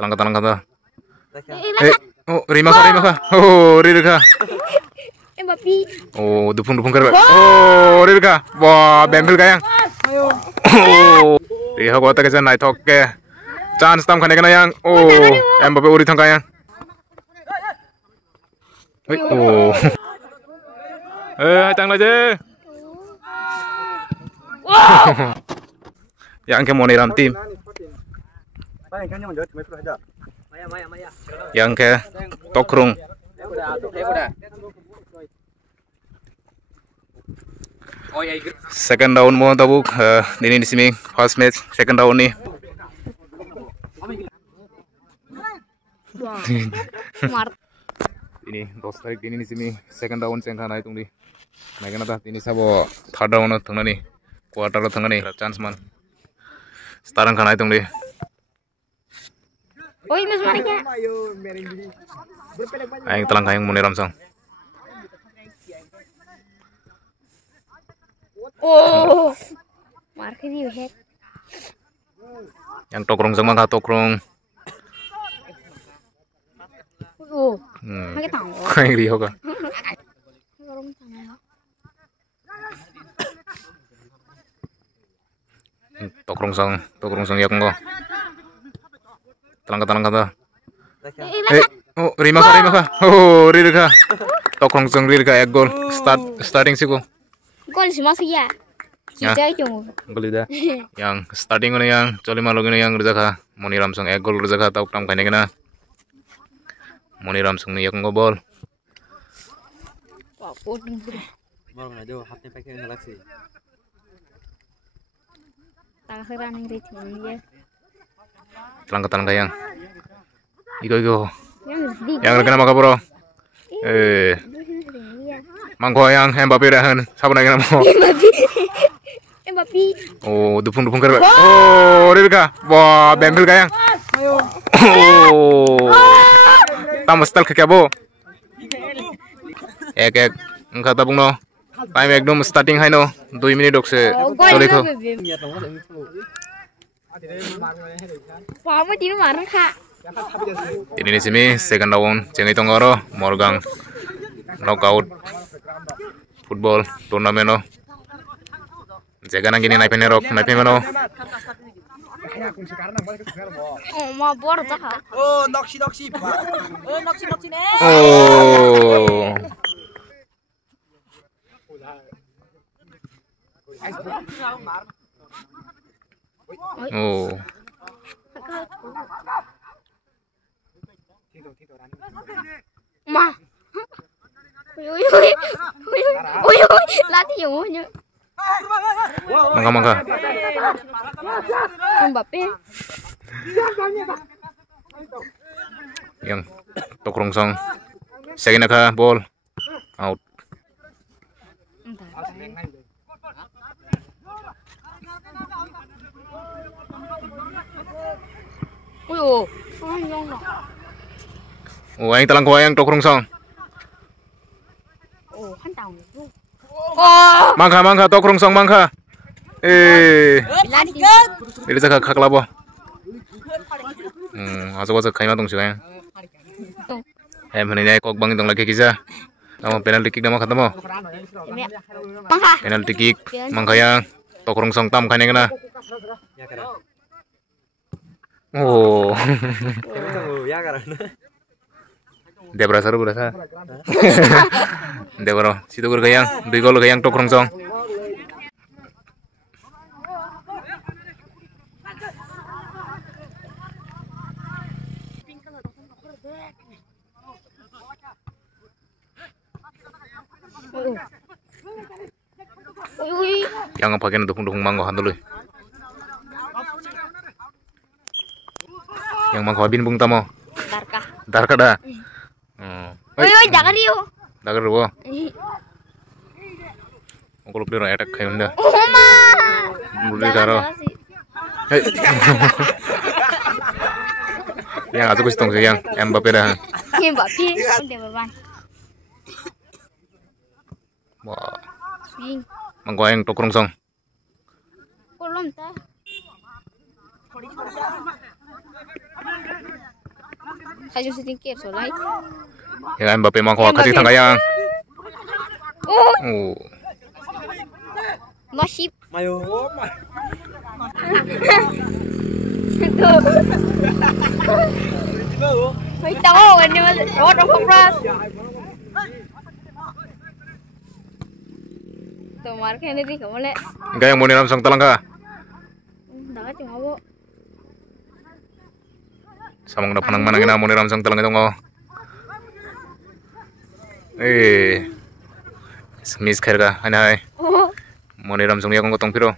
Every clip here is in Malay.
Talang kata. Oh, Rima kah. Oh, Riri kah. Mbappe. Oh, dupung kah. Oh, Riri kah. Wah, bempel kayang. Oh, Riri kah kata kesan naik tok ke. Chance tam khane kana yang. Oh, Mbappe uri thang kayang. Oh. Hatang aja. Yang ke Moniram tim. Yang ke Tokrung. Second round mo tabuk dini di sini first match second round nih. Ini 10 tarik dini di sini second round sengkha naik tung di. Naik nata ini sabo third round tengah nih quarter tengah nih chance man. Sekarang kan naik tung di. Oh, ini mana ya? Aing telang kayang Moniram sang. Oh, market di head. Yang Tokrung sang mangka Tokrung. Oh, pakai tangan. Aing riho ka. Tokrung sang yak ngo. Talang kata. Oh, Rima kah. Oh, Riri kah. Tokrung sang Riri kah ek gol. Starting sih ko. Gol sih masuk ya. Kita itu. Gol ida. Yang starting ini yang coli malu ini yang Reza kah. Moniram sang ek gol Reza kah tahu tam kayaknya kena. Moniram sang yak ngo bol. Wah, poding bro. Baru aja hati pakai ngelaksi. Tang sekarang yang racing ya. Talang kayang. Iko. Yang Yang kena maka bro. Mangko yang Mbappe dahan. Siapa lagi nama? Mbappe. Oh, dupung kah. Oh, Riri kah. Wah, bempel kayang. Oh. Tam style ke bo. Ek engkau tabung no. Time ekdom starting hai no. 2 minit dok se. Chole ko. Pamu di mana kak? Ini di sini second round cengi tonggoro Morgang knockout football turnamen no. Jaga nang gini naik penerok naik no. Oh, mau bor tak? Oh, noksi. Oh, noksi nih. Oh. Oh. Ma. Ui, lati yung nyo. Mangka. Mbappe. Yang Tokrung sang. Second ka ball out. Oh, Oh, aing talang ko yang Tokrung sang. oh, hantang. Oh, Mangka Tokrung sang mangka. lati. Ini jaga kaklabo. Asok kaima tong sih. Menanya kok bang tong lagi kisah. Nama penalti kick nama kata mo. Mangka. Penalti kick mangka yang Tokrung sang tam kayaknya kena. Oh. Ya karena. Dia berasa. Dia bro. Situ gur kayang, 2 gol kayang Tokrung sang. Ui. Yang pakai dukung mangko handul. Yang mangko abin bung tamo. Darka dah. Ui, jangan riu. Dagar ruo. Ongkol peliro attack kayak unda. Oh, ma. Mulai karo. Yang aku sih yang Mbappe dah. Mbappe. Udah berban. Wah. Swing. Mangko yang Tokrung sang. Kolom ta. Kayu sedikit solai. Yang Mbappe mang ko kasih tangga yang. Oh. Masih. Mayo. Phải đâu anh mà rót nó không ra. Tomar cái này đi kamu le. Enggak yang Moni Ramsong talang ka. Dapat cuma bu. Samang na panang manangin na Moni Ramsong talang itong oh. Miss khair ka, anay. Moni Ramsong ya kong gotong piro.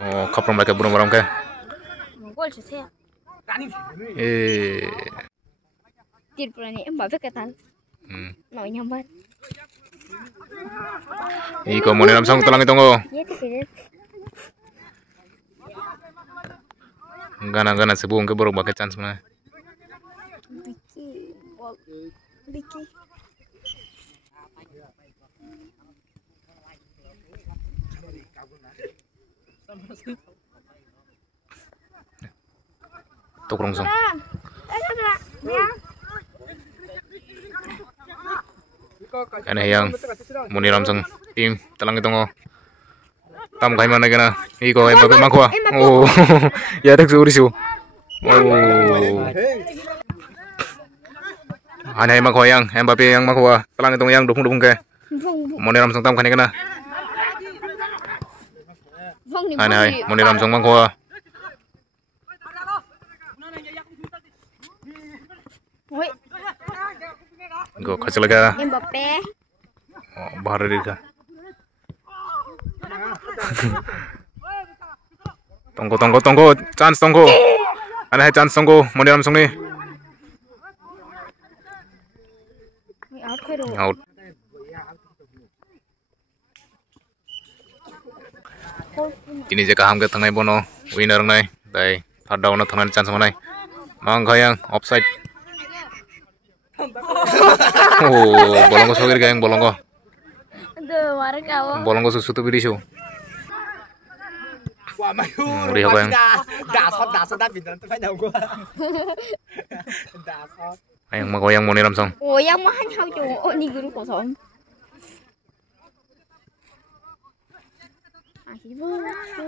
Oh, kaprong mereka burung burung ke. Gol sih. Tidak pernah nih, Mbappe ketan. Mau nyambat. Iko Moni Ramsong talang itong oh. Iya tidak. Gana sebung ke burung pakai chance mana. Biki. Tok Rongsong. Kana yang Moni Ramsong tim talang itong oh. Tam kai mana kena? Iko Mbappe makwa. Oh. Ya tak suri su. Oh. Anai makwa yang Mbappe yang makwa. Talang itong yang dukung ke. Moni Ramsong tam kani kena. Anai Moni Ramsong makwa. Go kacil laga. Mbappe. Oh, bahar dika. Tunggu, chance tunggu. Ada chance tunggu, Moni Ramsong nih. Out. Ini jika ham ke tengah bono, winner nai, dai, third down tengah chance mana? Mangga yang offside. Oh, bolong ko sogir gayang bolong ko. Aduh, marah kau. Bolong ko susu tu biri su. Wah, mayo. Uri ako yang. Dasot dah pintar tu phải đầu gua. Dasot. Ayang magoyang Moni Ramsong. Oh, yang mahal hao tu. Oh, ni guru kosong.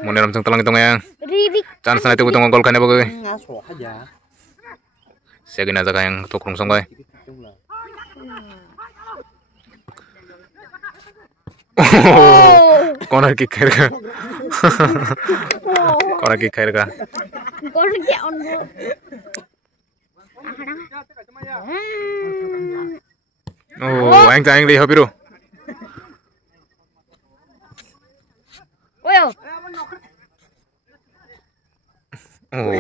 Moni Ramsong talang itong yang. Ribik. Chance na itu kutong gol kanya bagoy. Ngaso aja. Siya ginaza kayang Tok Rongsong kay. Corner kick khair ka. Corner kick khair ka. Corner kick on bu. Oh, ang tayang liho biru. Oyo. Oh.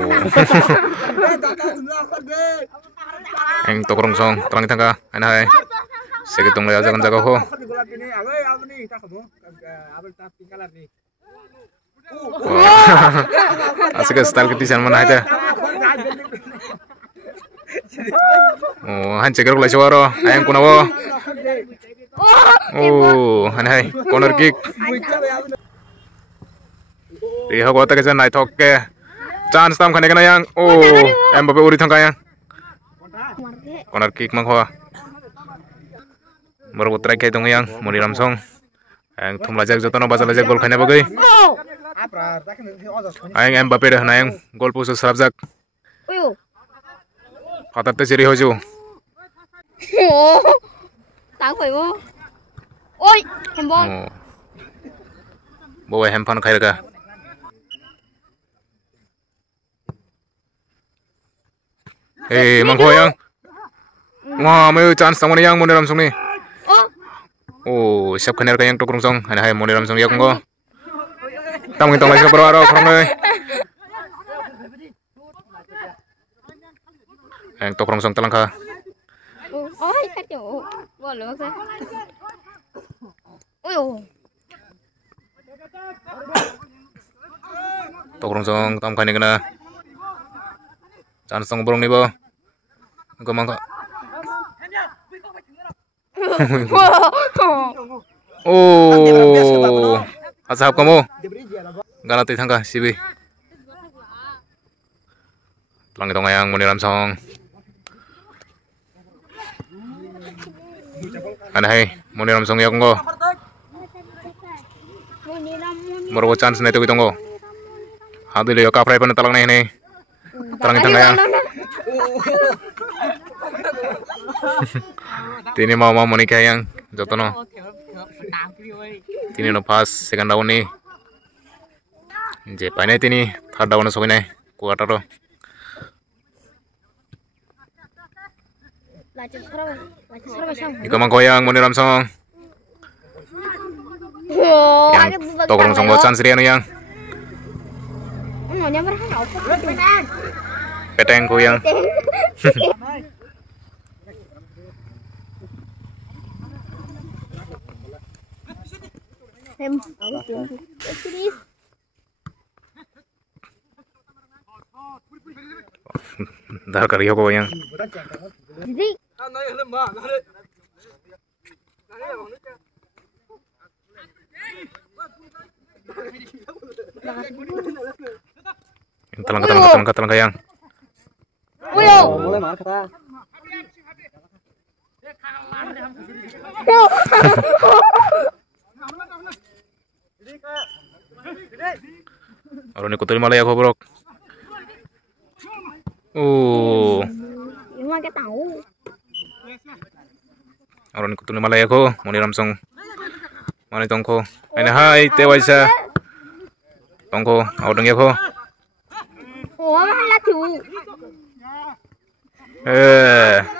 Ang Tok Rongsong talang itang ka. Anay. Sige tong laya jagan jaga ko. Asik style ketisan mana aja. Oh, han ceker kula suara. Ayang kunawo. Oh, anay. Corner kick. Liha ko ta kesan nai thok ke. Chance tam khane kana yang. Oh, Mbappe uri thang kaya. Corner kick mangho. Baru try kayak dong yang Moni Ramsong. Yang tum lajak jotono basa lajak gol khane bagai. Ayang Mbappe dah nayang gol pusu sarabjak. Oyo. Kata te siri hoju. Oh. Tang phải bu. Ôi, handball. Oh. Bawa handphone khair ka. Mangko yang. Wah, mau chance tang yang Moni Ramsong nih. Oh, siap khaner ka yang Tok Rongsong. Ana hai Moni Ramsong ya konggo. Tam ngitong lagi bro aro khong oi. Yang Tok Rongsong talang ka. Ôi, khách chủ. Bỏ lửa ra. Ôi ôi. Tok Rongsong tam khane kana. Chance tong borong ni bo. Ko mangko. Oh, asap kamu. Galati tangka sibi. Lang itong ayang Muni Ramsong. Anhay, Muni Ramsong ya ko. Moro chance na ito itong ko. Hado liyo ka fry pa na talang na ini. Tarang itang ayang. Tini mau Muni kayang joto no. Tini no pass second down ni. Je paine tini third down so ini kuarter ro. Ikaw mang koyang Muni Ramsong. Yang tokrong song chance rian yang. Peteng koyang. Dar kariyo ko yang. Talang kayang. Mulai mana kata? Aron ikut terima ya Bobrok. Aron ikut terima ya ko Muni Ramsong. Mani tongko. Aina hai te waisa. Tongko audeng ya ko.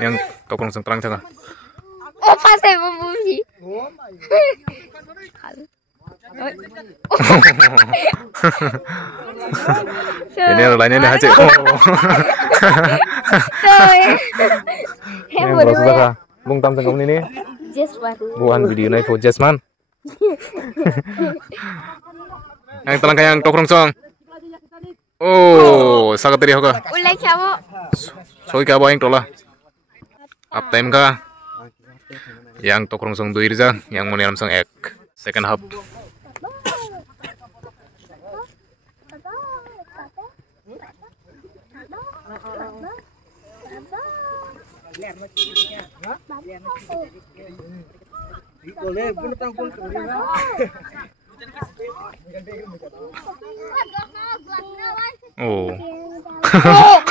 Yang tokrong song terang canga. Pas saya membuji. Ini lainnya nih aja. Yang baru sudah bung tam tengok ini. Bukan video naik for just man. Yang telang kayang tokrong song. Oh, sangat teri hoka. Ulai kamu. Soi ka boyang tola. Up time ka. Yang tokrong song 2 irja, yang Muni Ramsong ek. Second half. Oh.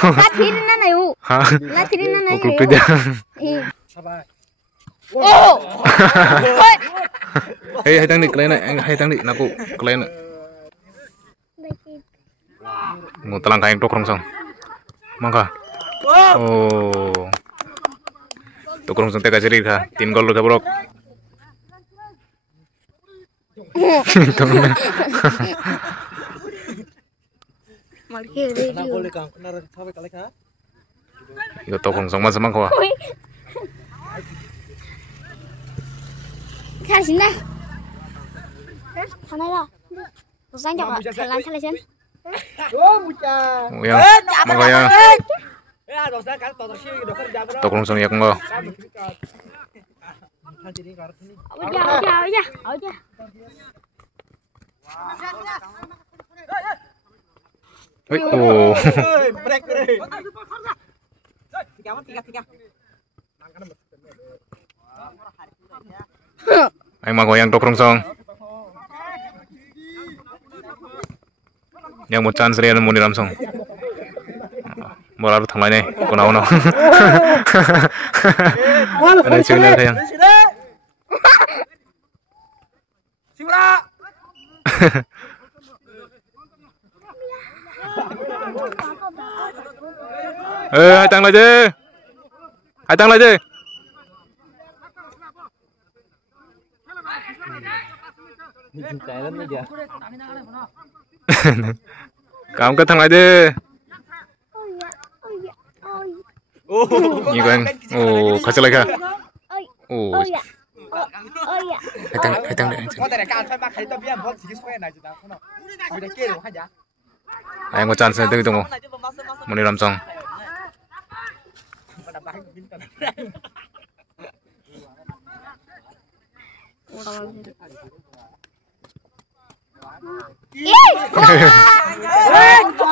Latin na na yun. Hah? Latin na na Klub yun. dia. Oh. Hai tang dik klena, hai tang dik naku klena. Ngutalang kayang tokrong song. Mangka. Oh. Tokrong song teka seri ka. 3 gol ka Brok. Ito tokrong song man sa mangko. Khai xin đây. Hôm nay rồi. Tôi sang chọc ạ. Phải làm sao lại xem. Oh yang, mangko yang. Tokrong song yak ngo. Ở ra. Oh. Break. Tiga. Anh mangko yang tokrong song. Yang một chance rian Muni Ramsong. Bola thang lai này, kono. Ada cewek ada yang. Hai tang lại chứ. Chạy lắm bây giờ. Kamu ke thang lại chứ. Như con. Kasih lagi. Hai tang lại. Ai ngồi chance từ tunggu. Muni Ramsong.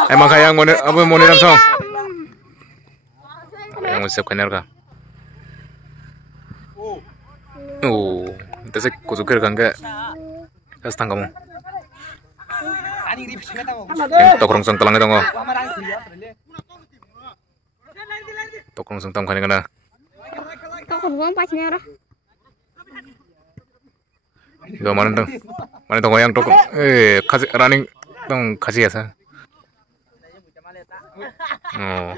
Emang kayak apa mau langsung? Yang mau siap kah? Itu sih kusukir kan kayak setang kamu. Yang tokrong sang telang itu nggak? Tokrong sang tam kan kena. Tokrong pasnya orang. Gak mana tuh yang tokrong? Kasih running dong kasih ya sa. Oh.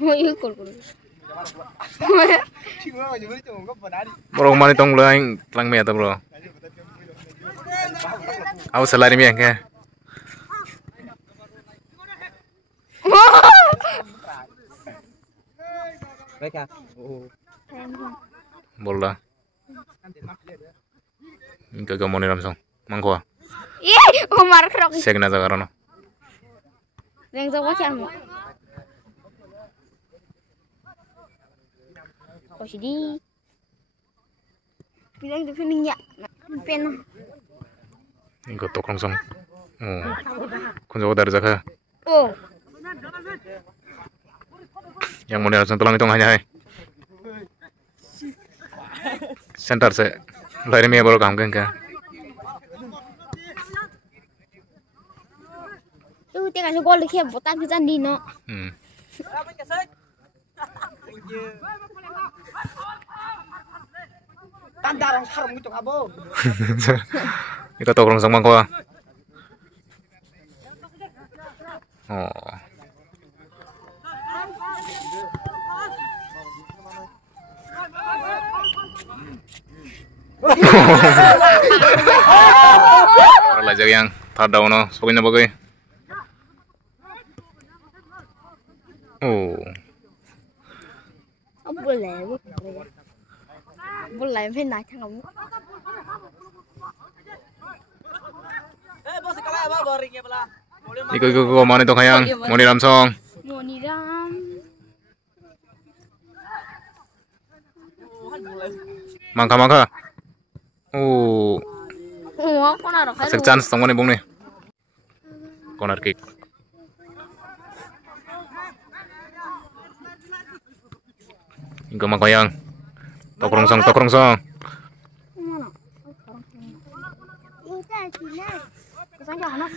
Oh iya kul. Bro mana tong lain telang me atau bro? Aku selari me ya. Mereka. Bola. Gak mau nih langsung. Mangkua. Iya, Umar kerok. Saya kena sekarang. Yang coba siapa? Oh sini. Bilang itu minyak, pen. Ini tok langsung. Oh, kunjung dari Zaka. Oh. Yang mau langsung tulang itu hanya hai. Center se, lari me baru kamu kan? Tiga kasih gol dikit, botak kita di no. Tandarang sarung gitu kabo. Ikaw tokrong sang mangko. Oh. Lajak yang pada uno, pokoknya bagai. Oh. Boleh phải nói thằng ông. Iko mana itu kayang? Mau ni ramsong. Mau ni ram. Mangka. Oh. Oh, kau nak rakyat. Sek chance tong ni bung ni. Corner kick. Iko mangkayang. Tokrong song.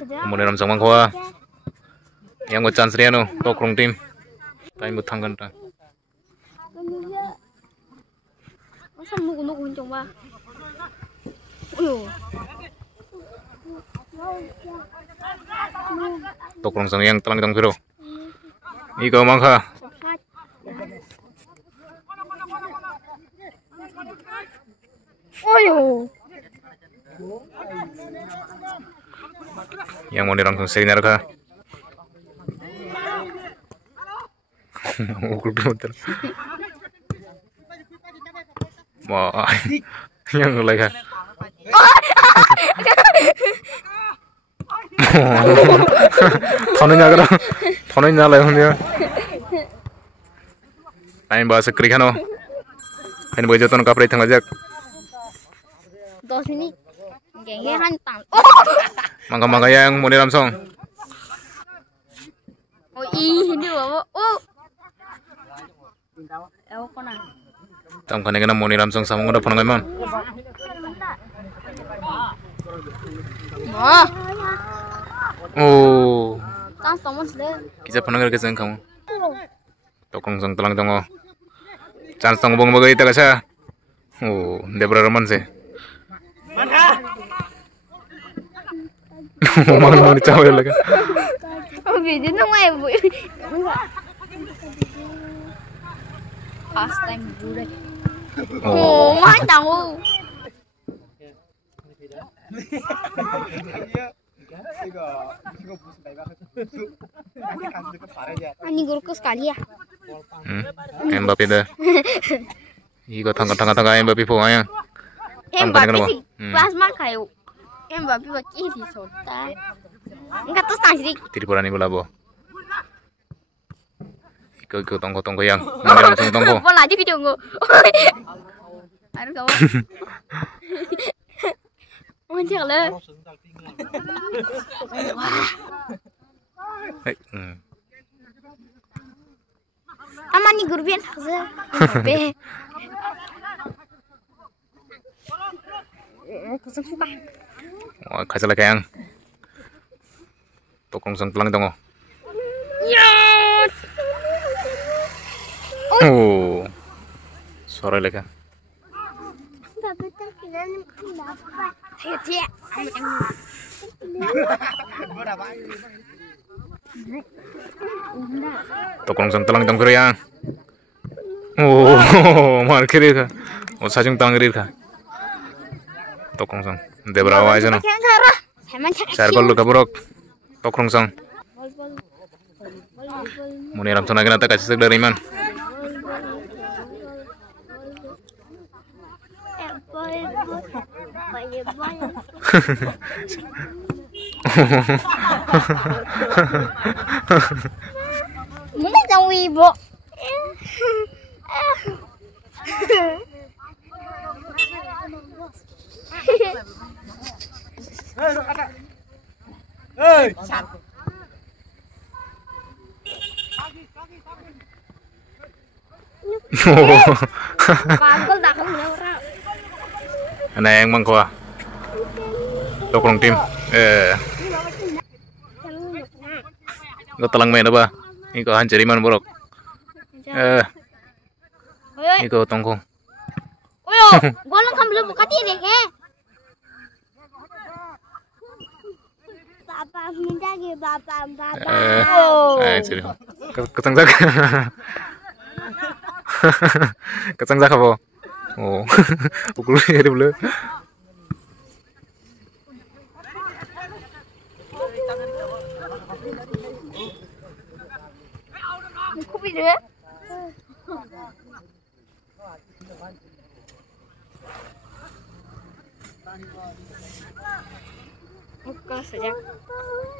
Kemudian ramsong mangkwa. Yang mau chance dia no, tokrong tim. Time butang kan ta. Masa nunggu untung ba? Uyo. Tokrong song yang telang biru. Iko mangka. Uyo. Yang mau langsung senior kah? Ukul bener. Wah, yang mulai kah? Tonnya lah dia. Ain bahasa krik kan? Ain baca tuh kapre tengah jak. 2 menit. Kayaknya hantam. Mangga yang mau langsung. Oh ini bawa. Oh. Ewo kona. Tam kan kena mau langsung sama udah pernah ngemon. Wah. Oh. Tang teman sudah. Kita pernah kerja dengan kamu. Tokrong sang telang tongo. Chance tong bong bagai kita kasih. Oh, dia beraraman sih. Mau dicawe lagi. Oh, video nang ay bu. Pastime budak. Oh, mantap. Ani guru sekali ya. Mbappe dah. Igo tangga Mbappe po aja. Mbappe sih. Plasma kayu. Mbappe baki di sota. Enggak tuh sih. Tiri purani bola bo. Ke tongko yang Moni ramsong tongko. Bola aja gitu nggak. Aduh kamu. Muncul lah. Aman nih guru biar be. Kaisa lagi yang tokong sang telang tongo. Oh, sore lagi. Tokong sang telang tong yang. Oh, mar kiri ka. Oh, sajung tang kiri ka. Tokong sang. Debrawa aja no. Cara kalau kaburok. Tokong sang. Moni ramsong lagi nanti kasih dari man. Mana jauh ibu? Pagol dah kamu orang. Ana yang mangkwa. Tokong tim. Ko telang main apa? Iko hancari man borok. Iko tongko. Oyo, golong kamu belum buka deh ke? Papa minta ke papa. Hancari. Ketang sak. Ketang sak apa? Oh, pukul jadi boleh. Kopi deh. Buka saja.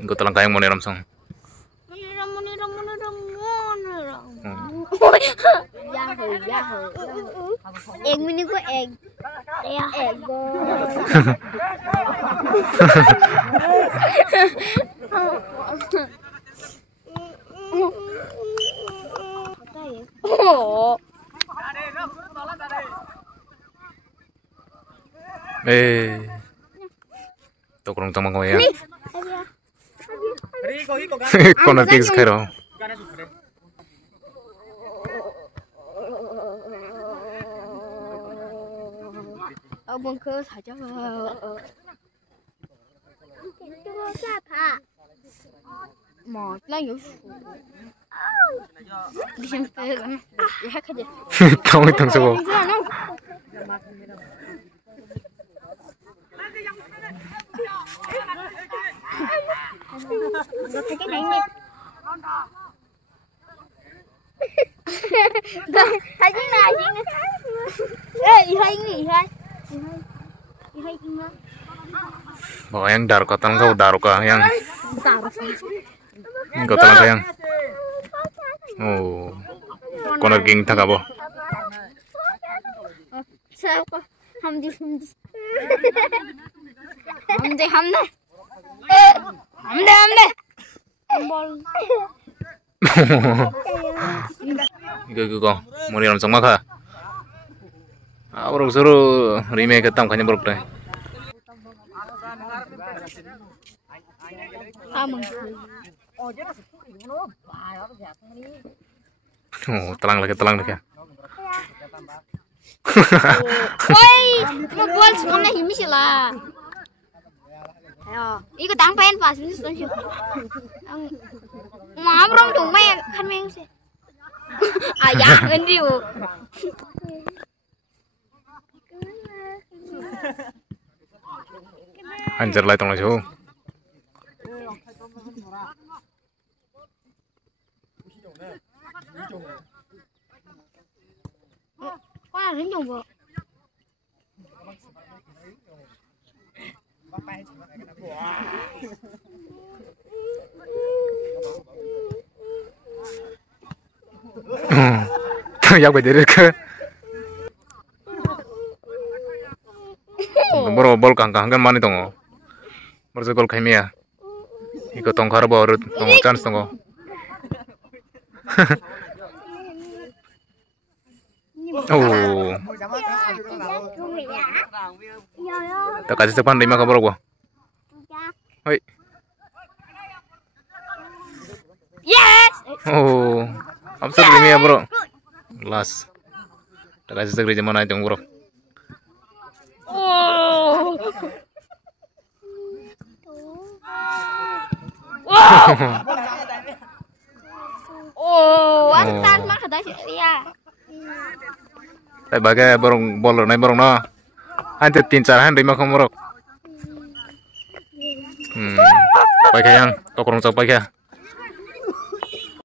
Engkau telang kayang Moni ramsong. Moniram. Egg mini ko egg. Ya egg. Oh. Tokong tong mangko ya. Corner kick karo. Abang ke saja. Mau lah yuk. Bisa ke kan? Ya kerja. Kamu itu semua. Cái này nè. Thấy cái này chứ. Ê, hơi nghỉ thôi. Hơi nghỉ. Bawa yang daruka tang kau daruka yang. Engkau telang sayang. Oh. Corner king tak apa? Sao kok? Hamdi. Hamdi. Iku Moni ramsong maka. Orang suruh remake ketam kanya borok deh. Oh, telang lagi ya. Woi, mau buat sekolah ini sih lah. Ayo, ikut tangpain pas ini sih. Ngobrol dong, main kan main sih. Ayah ngendiu. Anjir lah itu langsung. Có là đến dùng vừa. yak bedi ke. Boro bol kangkang kan mani tongo. Boro gol kaimia. Iko tongkar baru tongo chance tongo. Oh. Tak kasih sepan lima kabar gua. Hoi. Yes. Oh. Absurd lima ya bro. Last. Tak kasih segera zaman aja bro. Oh. Wow. Oh, anh mắc ở đây ya. Tapi bagai borong bol naik borong no. Hanya 3-4 lima kamu bro. Bagai yang tokorong coba ya.